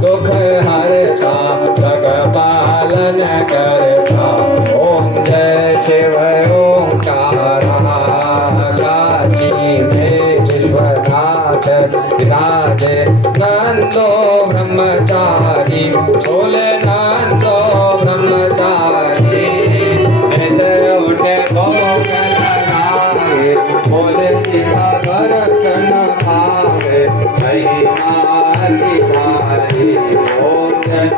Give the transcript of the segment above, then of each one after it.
दुख हरता जग पालन करता। ओम जय शिव ओंकारा। काशी में विश्वनाथ विराजे नंदो ब्रह्मचारी। बोले नंदो ब्रह्मचारी। उठे भोग लगाए बोले सीता दर्शन पावे। भारी ओम जय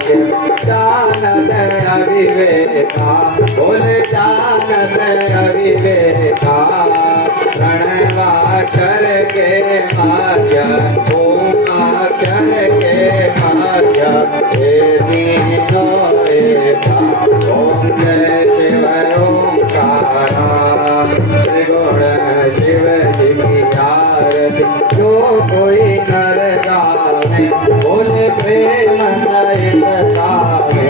शिव जानत अविवेका। बोले जानत अविवेका। प्रणवाक्षर के भाग्य ओंकार के भाग्य ओम जय शिव ओंकारा। त्रिगुण शिव जी आरती जो कोई नर गावे। बोले प्रेम सहित गावे।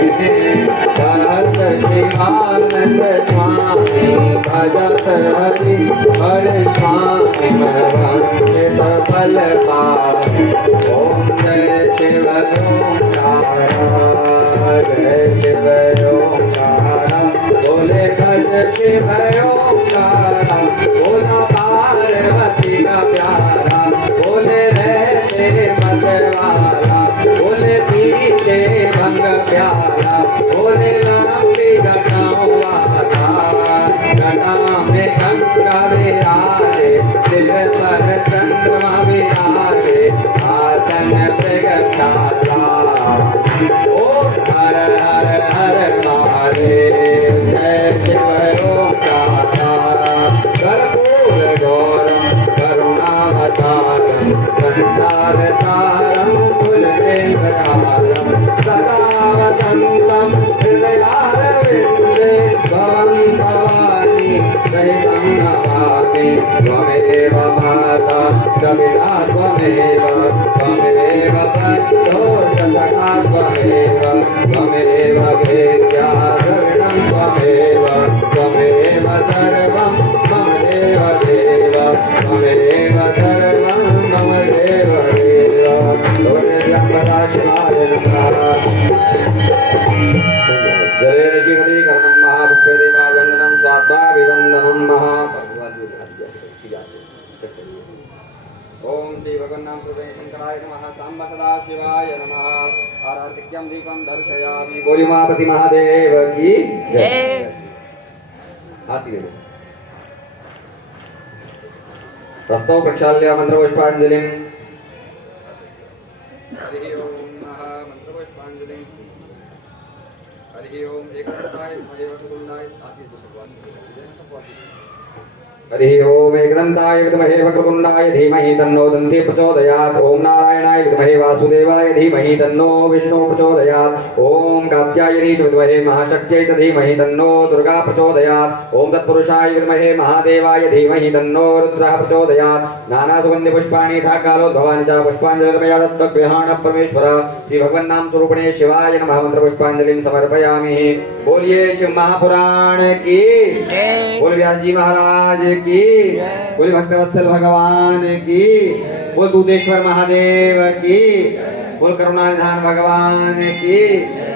भक्त शिवानंद स्वामी भजत हरि हरि स्वामी वंदित फल पावे। ओम जय शिव ओंकारा। जय शिव ओंकारा। बोले भज शिव ओंकारा। बोला पार्वती का प्यारा। बोले रहते मतवाला। बोले पीते भंग प्यारा। बोले लंबी घटाओं वाला। घटा में गंगा विराजे। दिल पर चंद्रमा विराजे। आसन प्रगटाता। ओम हर हर हर महादेव। जय शिव ओंकारा। कर्पूर गौरम करुणावतारम। संसार सारम कुलवेंद्रहारम। सदा वसंतम हृदयारविंदे। भवं भवानी सहितं नमामि। त्वमेव माता कविता त्वमेव। त्वमेव बन्धो सखा त्वमेव। त्वमेव भेद्या द्रविणं त्वमेव। त्वमेव सर्वं मम देव देव। त्वमेव सर्वं मम देव देव। त्वमेव शिवाय नमः। जय श्री कर्णं महापुष्पेदिका वंदनं स्वाद्भाविवंदनं महा। ओम श्री भगवान नाम शंकराय नमः। सांब सदा शिवाय नमः। आरतिक्यं दीपं दर्शयामि। बोली उमापति महादेव की जय। हाथी में प्रस्तौ प्रक्षाल्य मंत्रपुष्पांजलिं। हरि ओम नमः। मंत्रपुष्पांजलिं। हरि ओम एकदंताय विद्महे वक्रतुंडाय हरि ओम एकदंताय विद्महे वक्रतुंडाय धीमहि तन्नो दन्ति प्रचोदयात्। ओम नारायणाय विद्महे वासुदेवाय धीमहि तन्नो विष्णु प्रचोदयात्। ओम कात्यायनी च विद्महे महाशक्त्यै च धीमहि तन्नो दुर्गा प्रचोदयात्। ओम तत्पुरुषाय विद्महे महादेवाय धीमहि तन्नो रुद्रः प्रचोदयात्। नाना सुगंधि पुष्पाणि यथा कालोद्भवानि च पुष्पांजलिर्मया दत्तगृहाण परमेश्वर। श्री भगवान नाम स्वरूपिणे शिवाय नमः। मंत्र पुष्पांजलिं समर्पयामि। बोलिए शिव महापुराण की जय। बोल व्यास जी महाराज की। बोले भक्तवत्सल भगवान की। बोल दूतेश्वर महादेव की। बोल करुणानिधान भगवान की।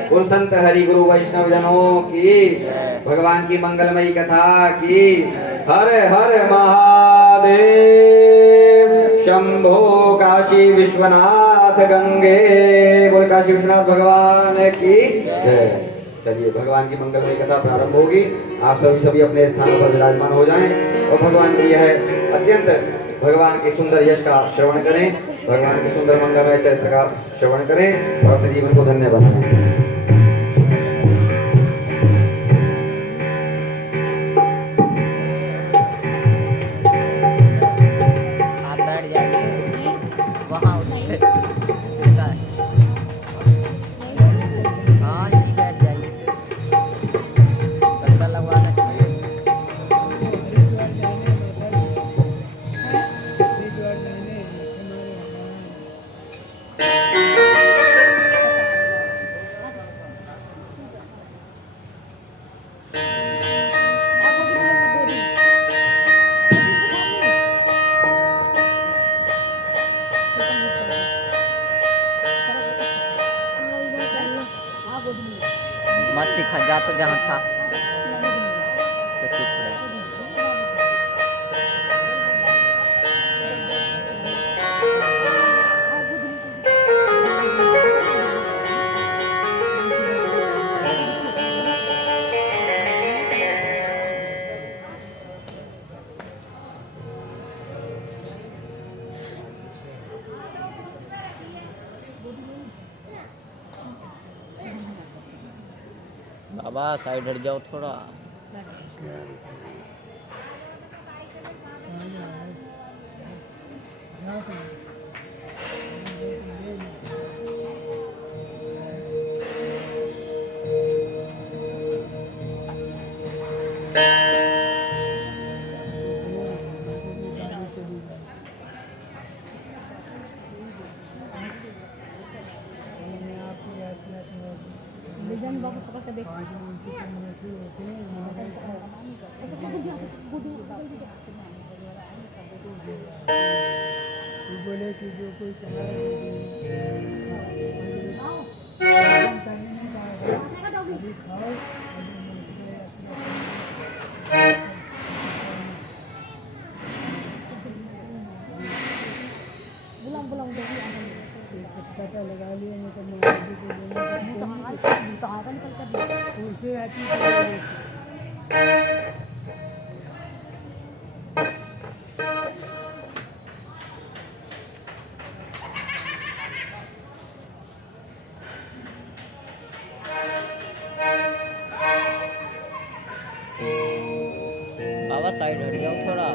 बोल संत हरि गुरु वैष्णव जनों की। भगवान की मंगलमयी कथा की। हर हर महादेव। शंभो काशी विश्वनाथ गंगे। बोल काशी विश्वनाथ भगवान की जय। चलिए भगवान की मंगलमयी कथा प्रारंभ होगी। आप सभी अपने स्थानों पर विराजमान हो जाएं और भगवान की यह अत्यंत भगवान के सुंदर यश का श्रवण करें। भगवान के सुंदर मंगलमय चरित्र का श्रवण करें और अपने जीवन को धन्य बनाएं। तो जहाँ था तो चुप रहे। बाबा साइड हट जाओ थोड़ा। बोले कि जो कोई पता लगा लिया नहीं तो उसे बाबा साइड हट जाओ थोड़ा।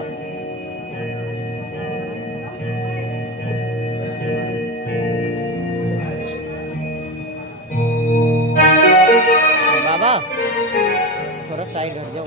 बाबा थोड़ा साइड हट जाओ।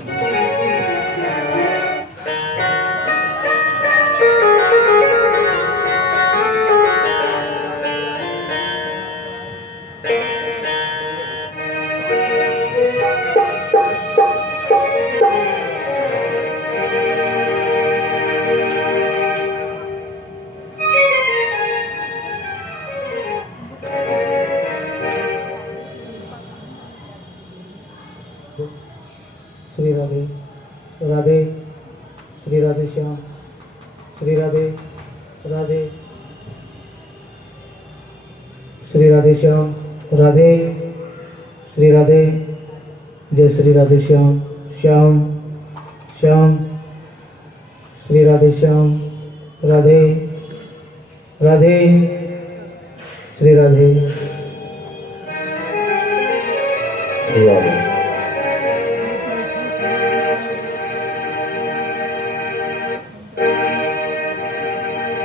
श्री राधे राधे श्री राधे श्याम श्री राधे राधे श्री राधे श्याम राधे श्री राधे जय श्री राधे श्याम श्याम श्याम श्री राधे श्याम राधे राधे श्री राधे राधे।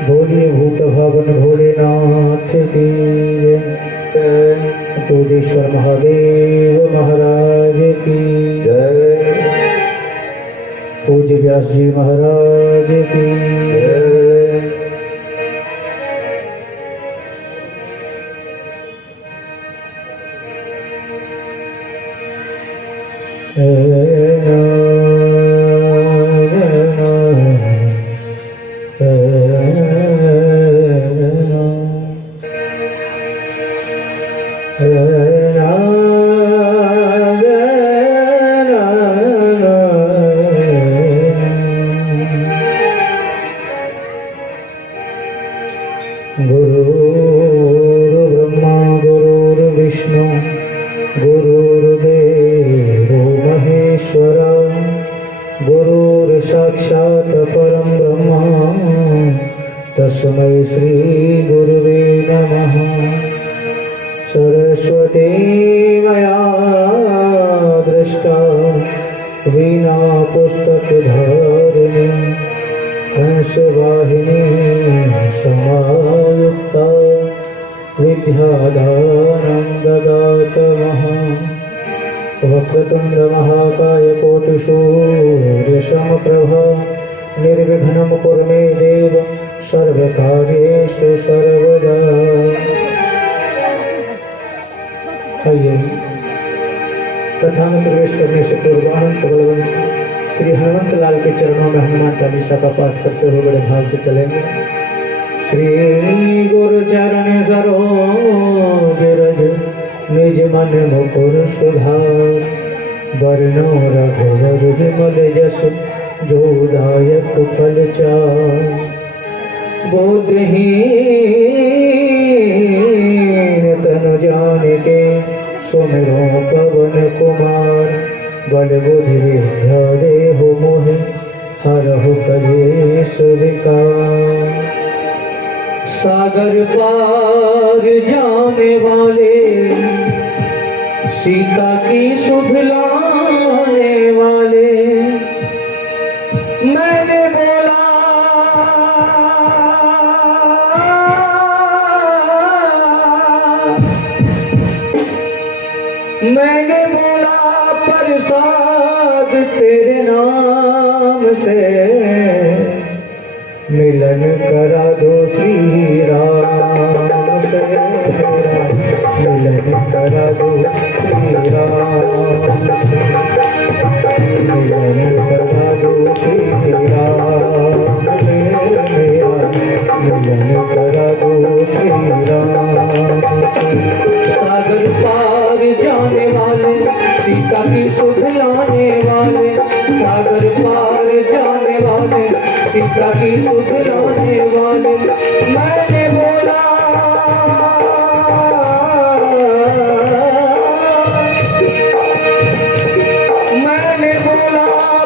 बोलिए भूत भवन भोलेनाथ की जय। तोजेश्वर महादेव महाराज की जय। पूज्य व्यास जी महाराज की जय। गुरुर्ब्रह्मा गुरुर्विष्णु गुरुर्देवो महेश्वरा गुरुर्साक्षात् परं ब्रह्म तस्मै श्री गुरुवे नमः। सरस्वती मया दृष्टा वीणा पुस्तकधारिणी हंसवाहिनी समायुक्ता विद्यादानं ददातु महा। वक्रतुण्ड महाकाय कोटिसूर्यसमप्रभा निर्विघ्नं कुरु मे देव सर्वकार्येषु सर्वदा। आइए कथा में प्रवेश करने से पूर्व अनंत बलवंत श्री हनुमंत लाल के चरणों में हनुमान चालीसा का पाठ करते हुए बड़े भाव से चलेंगे। श्री गुरु चरण सरोज रज निज मन मुकुर सुधार वरनो रघुवर विमल जस जोदायक फल चार। बुद्धिहीन तनु जान के सुमिरो पवन कुमार। बल बुद्धि विद्या देहु मोहि हरहु कलेश विकार। सागर पार जाने वाले सीता की सुध लाने वाले। मैंने बोला प्रसाद तेरे नाम से। मिलन करा दो श्री राम से। मिलन करा दो श्री राम से। मिलन करा दो श्री राम से। मिलन करा दो श्री राम से। सागर पार जाने वाले सीता की सुध लाने वाले। सागर पार जाने वाले सीता की सुध लाने वाले। मैंने बोला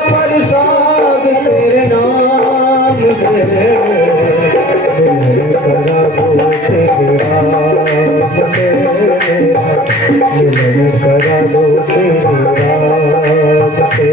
प्रसाद तेरे नाम से। मिलन करा दो श्री राम से। मिलन करा दो श्री राम से।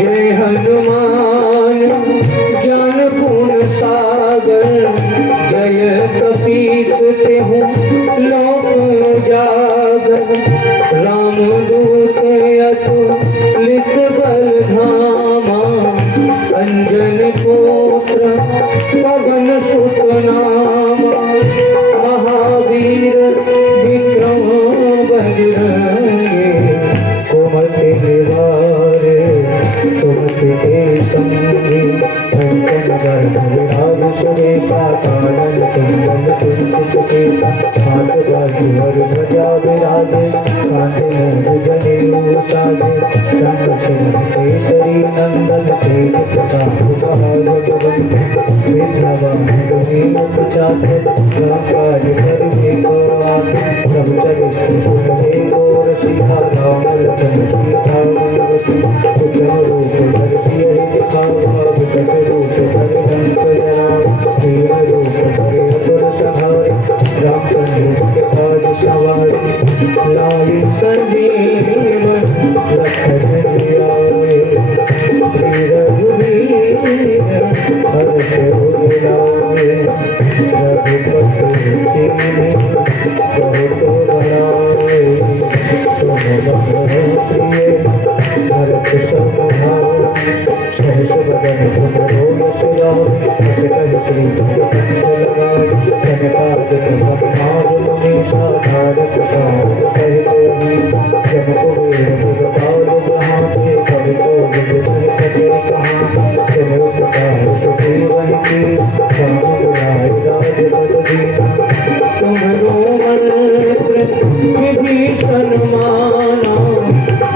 जय हनुमान ज्ञान गुण सागर। जय कपीस तेहु लोक उजागर। राम दूत अतुलित बल धामा। अंजन पुत्र पवन सुत नामा। महावीर विक्रम बजरंगी। कुमति निवारे सुमति के संगी। कंचन बरन विराज सुरेशा। कानन कुंडल कुंचित केसा। हाथ बाजू और ध्वजा विराजे। कांधे मूंज जनेऊ साजे। शंख सुमन केसरी नंदन। तेज प्रताप महाजगवंदन। विद्यावान गुणी मुख चातुर। राम काज करिबे को आतुर। प्रभु चरित्र सुनबे को रसिया। राम लखन सीता मन बसी। उत्तम रूप धरि सियहि दिखावा। विकट रूप धरि लंक जरावा। दीन रूप धरि असुर संहारे। रामचंद्र के काज सवारे। लाए संजीवन लखन जियाए। श्री रघुवीर हर्ष उर लाए। रघुपति कीन्हि बहुत बड़ाई। तुम मम प्रिय भरत सम भाई। सहस बदन तुम रोयस जाओ। हस कहि श्रीपति लगाई। कनकादिक ब्रह्माद मुनीसा। भारत सार सहित जम कुबेर जगपाल ब्रहाते। कवि कोविद कर सके कहाँ। तिन उपकार सुग्रीवहि कीन्हा। राम दुलारे राजपद दीन्हा। तुम्हरो मंत्र विभीषण माना।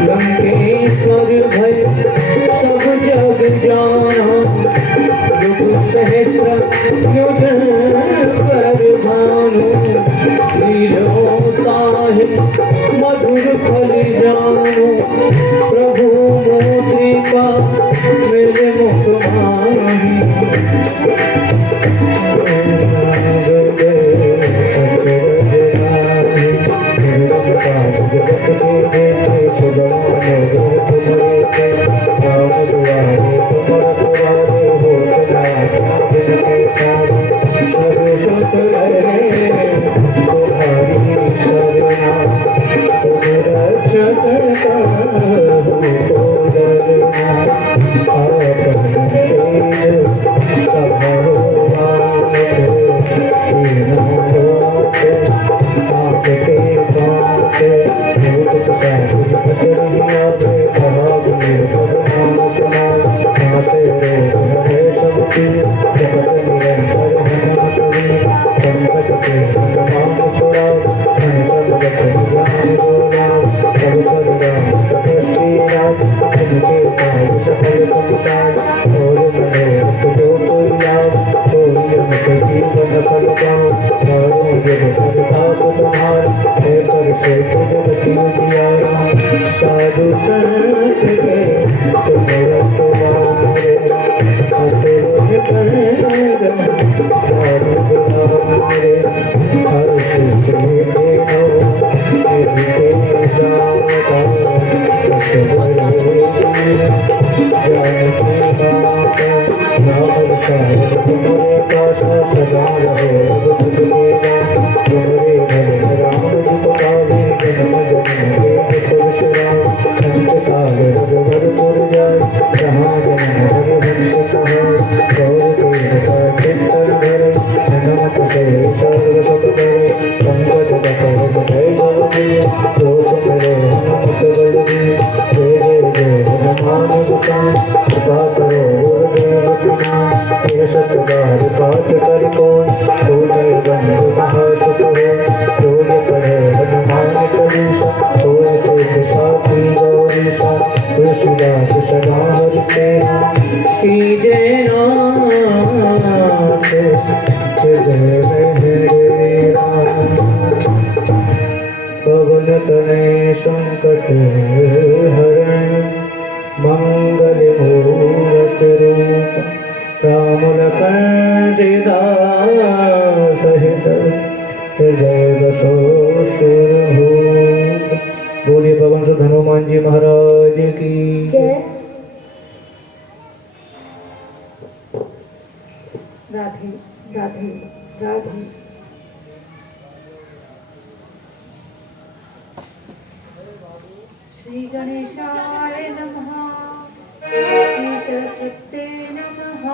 लंकेश्वर भय सब जग जाना। युग सहस्र योजन कर भानु। वीर ताहि मधुर फल जानु। प्रभु मुद्रिका मिल मुख माहि। राम दुआरे तुम रखवारे। हो साधु संत के तुम्हारे पवन तनय संकट हरण मंगल मूरत रूप राम लखन सीता सहित हृदय बसो सुरभूप। बोलिए पवन सुत हनुमान जी महाराज की जय। राधे राधे राधे। श्री गणेशाय नमः। श्री सरस्वते नमः।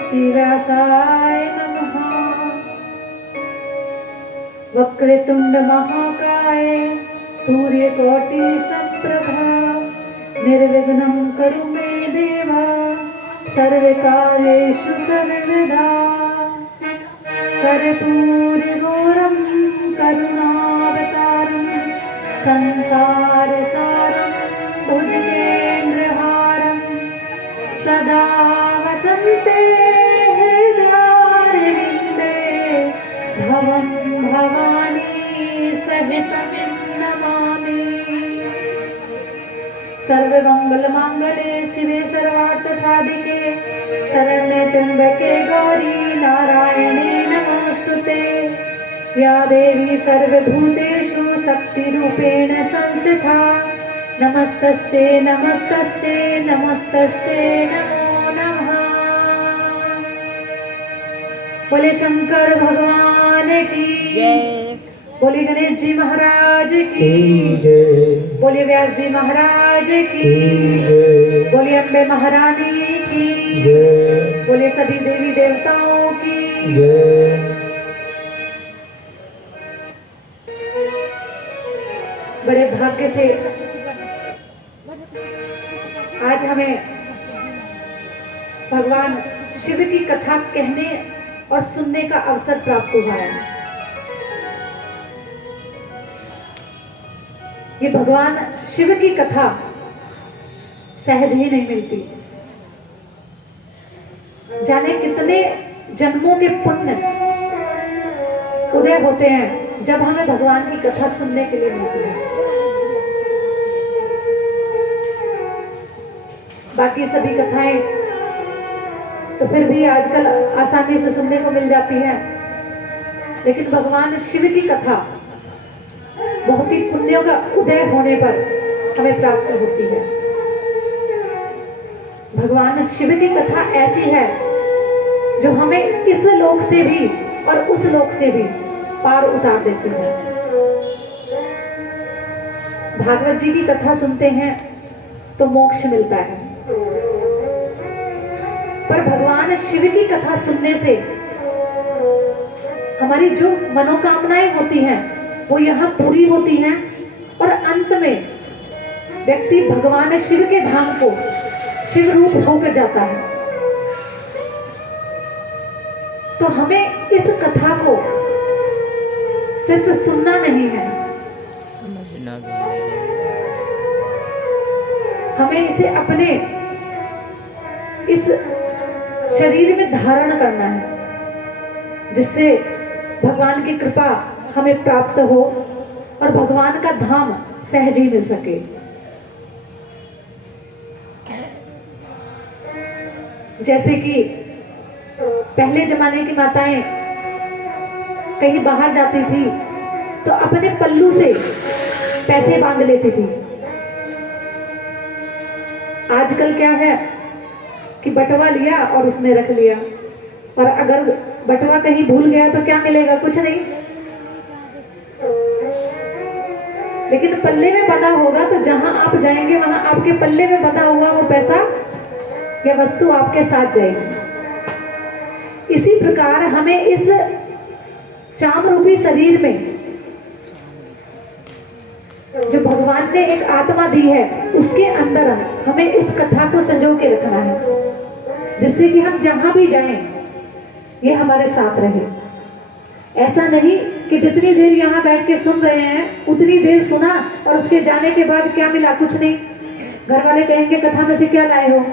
श्री व्यासाय नमः। वक्रतुंड महाकाय सूर्यकोटि समप्रभा निर्विघ्नं कुरु मे देवा सर्वकार्येषु सर्वदा। कर्पूरगौरं करुणावतारं संसारसारं भुजगेन्द्रहारं सदा वसन्ते हृदयारविन्दे भवं भवानी सहितं नमामि। सर्वमंगलमांगल्ये शिवे सर्वार्थसाधिके शरण्ये त्र्यंबके गौरी नारायणे नमोस्तुते। या देवी सर्वभूतेषु शक्तिरूपेण संस्थिता नमस्तस्यै नमस्तस्यै नमस्तस्यै नमो नमः। बोले शंकर भगवान की जय। बोले गणेश जी महाराज की जय। बोले व्यास जी महाराज की जय। बोले अम्बे महारानी की जय। बोले सभी देवी देवताओं की जय। बड़े भाग्य से आज हमें भगवान शिव की कथा कहने और सुनने का अवसर प्राप्त हुआ है। ये भगवान शिव की कथा सहज ही नहीं मिलती। जाने कितने जन्मों के पुण्य उदय होते हैं जब हमें भगवान की कथा सुनने के लिए मिलती है। बाकी सभी कथाएं तो फिर भी आजकल आसानी से सुनने को मिल जाती है, लेकिन भगवान शिव की कथा बहुत ही पुण्यों का उदय होने पर हमें प्राप्त होती है। भगवान शिव की कथा ऐसी है जो हमें इस लोक से भी और उस लोक से भी पार उतार देती है। भागवत जी की कथा सुनते हैं तो मोक्ष मिलता है, पर भगवान शिव की कथा सुनने से हमारी जो मनोकामनाएं होती हैं वो यहाँ पूरी होती हैं और अंत में व्यक्ति भगवान शिव के धाम को शिव रूप होकर जाता है। तो हमें इस कथा को सिर्फ सुनना नहीं है, समझना भी है। हमें इसे अपने इस शरीर में धारण करना है, जिससे भगवान की कृपा हमें प्राप्त हो और भगवान का धाम सहज ही मिल सके। जैसे कि पहले जमाने की माताएं कहीं बाहर जाती थी तो अपने पल्लू से पैसे बांध लेती थी। आजकल क्या है कि बटवा लिया और उसमें रख लिया, और अगर बटवा कहीं भूल गया तो क्या मिलेगा? कुछ नहीं। लेकिन पल्ले में बंधा होगा तो जहां आप जाएंगे वहां आपके पल्ले में बंधा हुआ वो पैसा या वस्तु आपके साथ जाएगी। इसी प्रकार हमें इस चाम रूपी शरीर में जो भगवान ने एक आत्मा दी है उसके अंदर हमें इस कथा को संजो के रखना है, जिससे कि हम जहां भी जाएं ये हमारे साथ रहे। ऐसा नहीं कि जितनी देर यहाँ बैठ के सुन रहे हैं उतनी देर सुना और उसके जाने के बाद क्या मिला? कुछ नहीं। घर वाले कहेंगे कथा में से क्या लाए हो?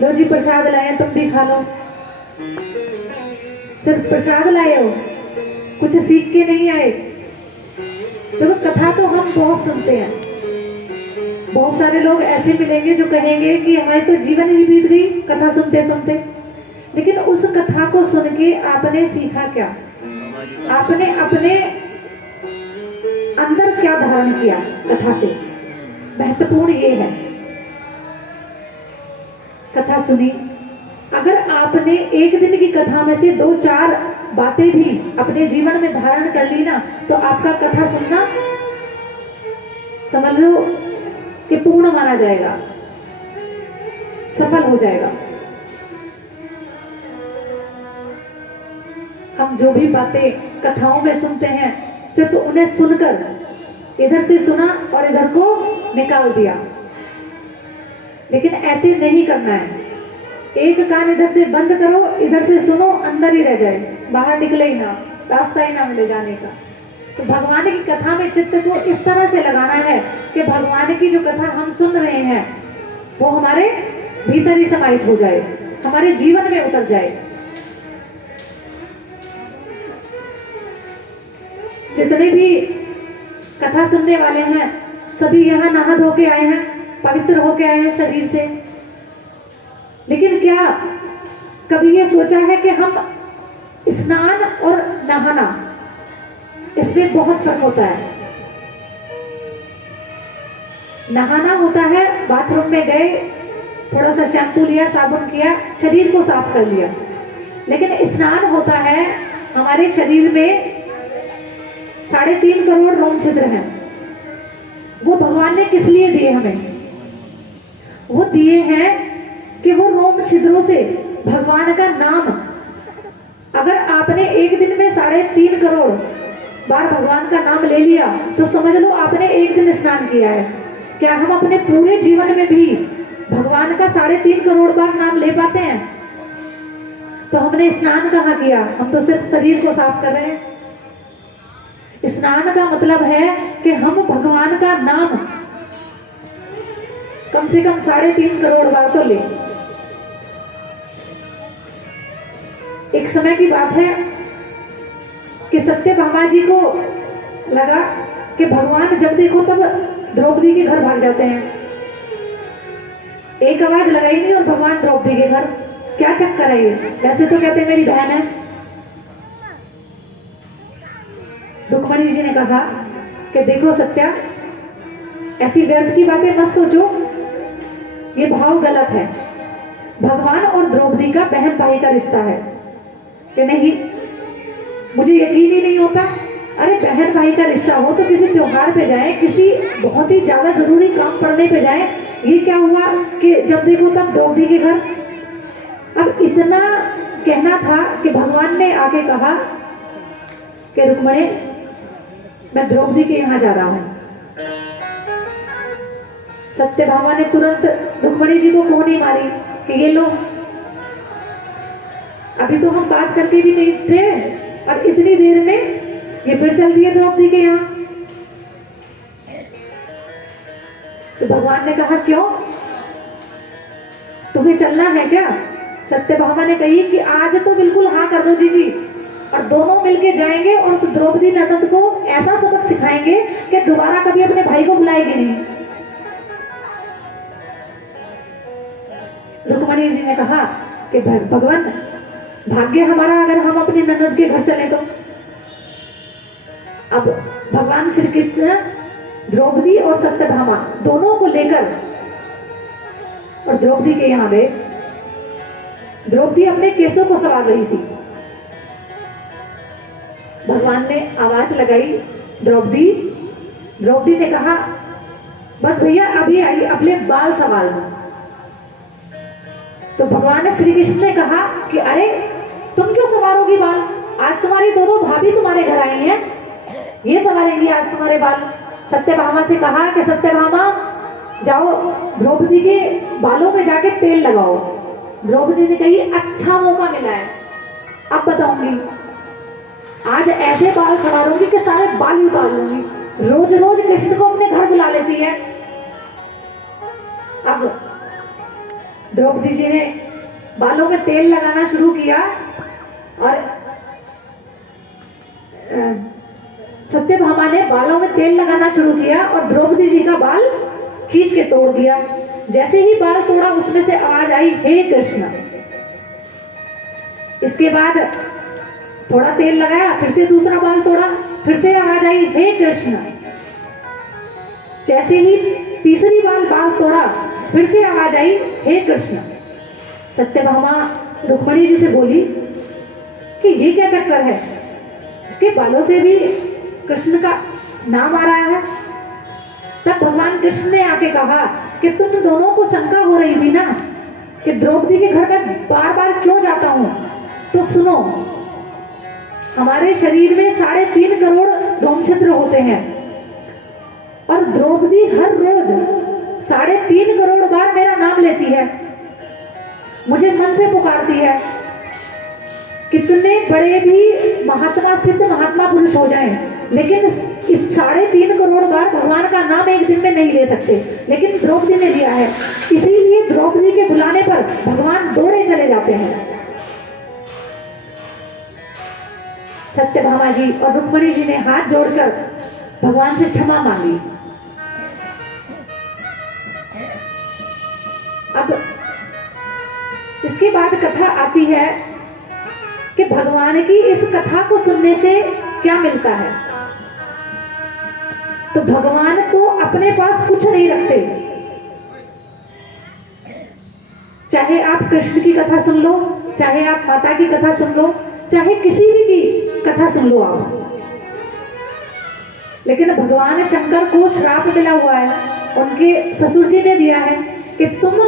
लो जी प्रसाद लाए हैं, तुम भी खा लो। सिर्फ प्रसाद लाए हो, कुछ सीख के नहीं आए। तो कथा तो हम बहुत सुनते हैं। बहुत सारे लोग ऐसे मिलेंगे जो कहेंगे कि हमारी तो जीवन ही बीत गई कथा सुनते सुनते। लेकिन उस कथा को सुन के आपने सीखा क्या? आपने अपने अंदर क्या धारण किया कथा से? महत्वपूर्ण ये है। कथा सुनी, अगर आपने एक दिन की कथा में से 2-4 बातें भी अपने जीवन में धारण कर ली ना, तो आपका कथा सुनना समझ लो कि पूर्ण माना जाएगा, सफल हो जाएगा। हम जो भी बातें कथाओं में सुनते हैं सिर्फ उन्हें सुनकर इधर से सुना और इधर को निकाल दिया, लेकिन ऐसे नहीं करना है। एक कान इधर से बंद करो, इधर से सुनो, अंदर ही रह जाए, बाहर निकले ही ना, रास्ता ही ना मिले जाने का। तो भगवान की कथा में चित्त को इस तरह से लगाना है कि भगवान की जो कथा हम सुन रहे हैं वो हमारे भीतर ही समाहित हो जाए, हमारे जीवन में उतर जाए। जितने भी कथा सुनने वाले हैं सभी यहाँ नहा धो के आए हैं, पवित्र होके आए हैं शरीर से। लेकिन क्या कभी ये सोचा है कि हम स्नान और नहाना, इसमें बहुत फर्क होता है। नहाना होता है बाथरूम में गए, थोड़ा सा शैम्पू लिया, साबुन किया, शरीर को साफ कर लिया। लेकिन स्नान होता है हमारे शरीर में 3.5 करोड़ रोम छिद्र हैं। वो भगवान ने किस लिए दिए हमें? वो दिए हैं कि वो रोम छिद्रों से भगवान का नाम, अगर आपने एक दिन में 3.5 करोड़ बार भगवान का नाम ले लिया तो समझ लो आपने एक दिन स्नान किया है। क्या हम अपने पूरे जीवन में भी भगवान का 3.5 करोड़ बार नाम ले पाते हैं? तो हमने स्नान कहाँ किया? हम तो सिर्फ शरीर को साफ कर रहे हैं। स्नान का मतलब है कि हम भगवान का नाम कम से कम 3.5 करोड़ बार तो ले। एक समय की बात है कि सत्यभामा जी को लगा कि भगवान जब देखो तब द्रौपदी के घर भाग जाते हैं। एक आवाज लगाई नहीं और भगवान द्रौपदी के घर। क्या चक्कर है ये? वैसे तो कहते मेरी बहन है। रुक्मणी जी ने कहा कि देखो सत्या, ऐसी व्यर्थ की बातें मत सोचो, ये भाव गलत है। भगवान और द्रौपदी का बहन भाई का रिश्ता है कि नहीं? मुझे यकीन ही नहीं होता अरे बहन भाई का रिश्ता हो तो किसी त्योहार पे जाए, किसी बहुत ही ज्यादा जरूरी काम पड़ने पे जाए। ये क्या हुआ कि जब देखो तब द्रौपदी के घर। अब इतना कहना था कि भगवान ने आके कहा कि रुक्मणी मैं द्रौपदी के यहाँ जा रहा हूँ। सत्यभामा ने तुरंत रुक्मणी जी को कोहनी मारी कि ये लो, अभी तो हम बात करके भी नहीं थे और इतनी देर में ये फिर चल दिए द्रौपदी के यहाँ। तो भगवान ने कहा क्यों, तुम्हें चलना है क्या? सत्यभामा ने कही कि आज तो बिल्कुल हाँ कर दो जी, और दोनों मिलके जाएंगे और उस द्रौपदी नंदन को ऐसा सबक सिखाएंगे कि दोबारा कभी अपने भाई को बुलाएगी नहीं। रुक्मणी जी ने कहा कि भगवान भाग्य हमारा अगर हम अपने ननद के घर चले तो। अब भगवान श्री कृष्ण द्रौपदी और सत्यभामा दोनों को लेकर और द्रौपदी के यहाँ गए। द्रौपदी अपने केसों को संवार रही थी। भगवान ने आवाज लगाई द्रौपदी। द्रौपदी ने कहा बस भैया अभी आई, अपने बाल संवार लो। तो भगवान श्री कृष्ण ने कहा कि अरे तुम क्यों संवारोगी बाल, आज तुम्हारी दोनों भाभी तुम्हारे घर आई हैं, ये संवारेंगी आज तुम्हारे बाल। सत्यभामा से कहा कि सत्यभामा जाओ द्रौपदी के बालों में जाके तेल लगाओ। द्रौपदी ने कही अच्छा मौका मिला है, अब बताऊंगी, आज ऐसे बाल संवारूंगी कि सारे बाल ही उतार लूंगी। रोज रोज कृष्ण को अपने घर बुला लेती है। अब द्रौपदी जी ने बालों में तेल लगाना शुरू किया और सत्यभामा ने बालों में तेल लगाना शुरू किया और द्रौपदी जी का बाल खींच के तोड़ दिया। जैसे ही बाल तोड़ा उसमें से आवाज आई हे कृष्ण। इसके बाद थोड़ा तेल लगाया, फिर से दूसरा बाल तोड़ा, फिर से आवाज आई हे कृष्ण। जैसे ही तीसरी बाल तोड़ा, फिर से आवाज आई हे कृष्ण। सत्यभामा रुक्मणी जी से बोली कि ये क्या चक्कर है, इसके बालों से भी कृष्ण का नाम आ रहा है। तब भगवान कृष्ण ने आके कहा कि तुम दोनों को शंका हो रही थी ना कि द्रौपदी के घर में बार बार क्यों जाता हूं, तो सुनो, हमारे शरीर में 3.5 करोड़ रोमछिद्र होते हैं और द्रौपदी हर रोज 3.5 करोड़ बार मेरा नाम लेती है, मुझे मन से पुकारती है। कितने बड़े भी महात्मा सिद्ध महात्मा पुरुष हो जाएं, लेकिन 3.5 करोड़ बार भगवान का नाम एक दिन में नहीं ले सकते, लेकिन द्रौपदी ने लिया है। इसीलिए द्रौपदी के बुलाने पर भगवान दौड़े चले जाते हैं। सत्यभामा जी और रुक्मणी जी ने हाथ जोड़कर भगवान से क्षमा मांगी। अब इसके बाद कथा आती है कि भगवान की इस कथा को सुनने से क्या मिलता है। तो भगवान तो अपने पास कुछ नहीं रखते। चाहे आप कृष्ण की कथा सुन लो, चाहे आप माता की कथा सुन लो, चाहे किसी भी की कथा सुन लो आप, लेकिन भगवान शंकर को श्राप मिला हुआ है, उनके ससुर जी ने दिया है कि तुम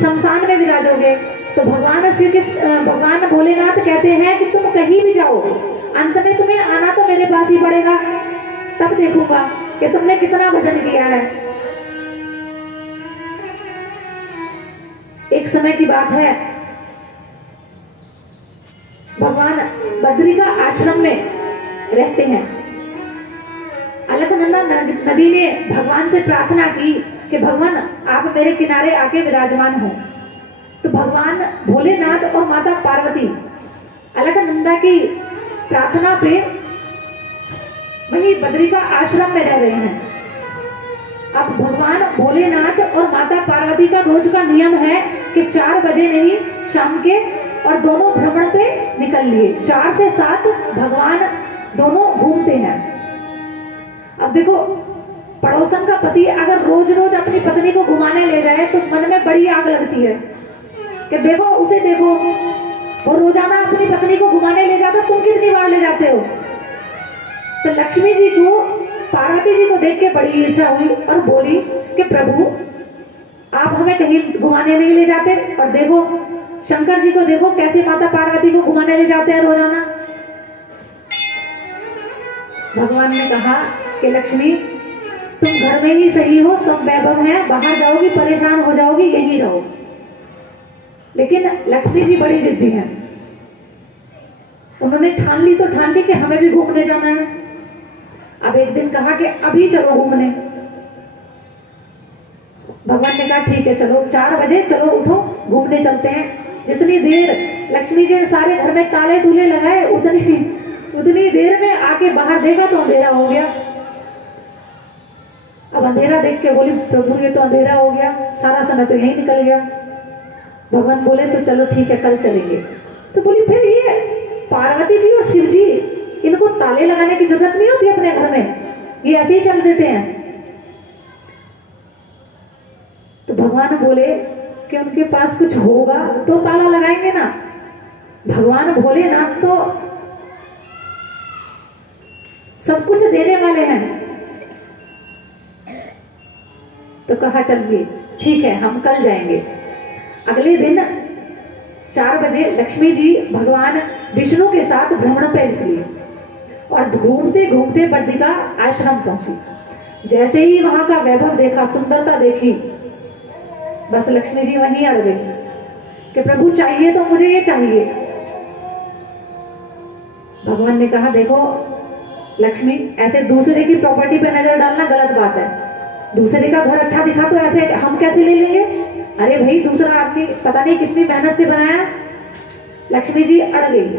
शमशान में विराजोगे। तो भगवान श्री कृष्ण, भगवान भोलेनाथ कहते हैं कि तुम कहीं भी जाओ, अंत में तुम्हें आना तो मेरे पास ही पड़ेगा, तब देखूंगा कि तुमने कितना भजन किया है। एक समय की बात है, भगवान बद्री का आश्रम में रहते हैं। अलकनंदा नदी ने भगवान से प्रार्थना की कि भगवान आप मेरे किनारे आके विराजमान हो। तो भगवान भोलेनाथ और माता पार्वती अलकनंदा की प्रार्थना पे वही बद्री का आश्रम में रह रहे हैं। अब भगवान भोलेनाथ और माता पार्वती का रोज का नियम है कि 4 बजे नहीं शाम के, और दोनों भ्रमण पे निकल लिए। 4 से 7 भगवान दोनों घूमते हैं। अब देखो, पड़ोसन का पति अगर रोज रोज अपनी पत्नी को घुमाने ले जाए तो मन में बड़ी आग लगती है कि देखो उसे देखो, वो रोजाना अपनी पत्नी को घुमाने ले जाता, तुम कितनी बार ले जाते हो। तो लक्ष्मी जी को पार्वती जी को देख के बड़ी ईर्ष्या हुई और बोली कि प्रभु आप हमें कहीं घुमाने नहीं ले जाते, और देखो शंकर जी को देखो कैसे माता पार्वती को घुमाने ले जाते हैं रोजाना। भगवान ने कहा कि लक्ष्मी तुम घर में ही सही हो, सब वैभव है, बाहर जाओगी परेशान हो जाओगी, यहीं रहो। लेकिन लक्ष्मी जी बड़ी जिद्दी हैं, उन्होंने ठान ली तो ठान ली कि हमें भी घूमने जाना है। अब एक दिन कहा कि अभी चलो घूमने। भगवान ने कहा ठीक है चलो, 4 बजे चलो उठो घूमने चलते हैं। जितनी देर लक्ष्मी जी ने सारे घर में ताले तूले लगाए, उतनी देर में आके बाहर देखा तो अंधेरा हो गया। अब अंधेरा देख के बोली प्रभु ये तो अंधेरा हो गया, सारा समय तो यही निकल गया। भगवान बोले तो चलो ठीक है कल चलेंगे। तो बोली फिर ये पार्वती जी और शिव जी, इनको ताले लगाने की जरूरत नहीं होती अपने घर में, ये ऐसे ही चल देते हैं। तो भगवान बोले कि उनके पास कुछ होगा तो ताला लगाएंगे ना, भगवान भोलेनाथ तो सब कुछ देने वाले हैं। तो कहा चलिए ठीक है हम कल जाएंगे। अगले दिन 4 बजे लक्ष्मी जी भगवान विष्णु के साथ भ्रमण पे निकली और घूमते घूमते बर्दिका आश्रम पहुंची। जैसे ही वहां का वैभव देखा, सुंदरता देखी, बस लक्ष्मी जी वहीं अड़ गई कि प्रभु चाहिए तो मुझे ये चाहिए। भगवान ने कहा देखो लक्ष्मी, ऐसे दूसरे की प्रॉपर्टी पे नजर डालना गलत बात है। दूसरे का घर अच्छा दिखा तो ऐसे हम कैसे ले लेंगे? अरे भाई दूसरा आदमी पता नहीं कितनी मेहनत से बनाया। लक्ष्मी जी अड़ गई।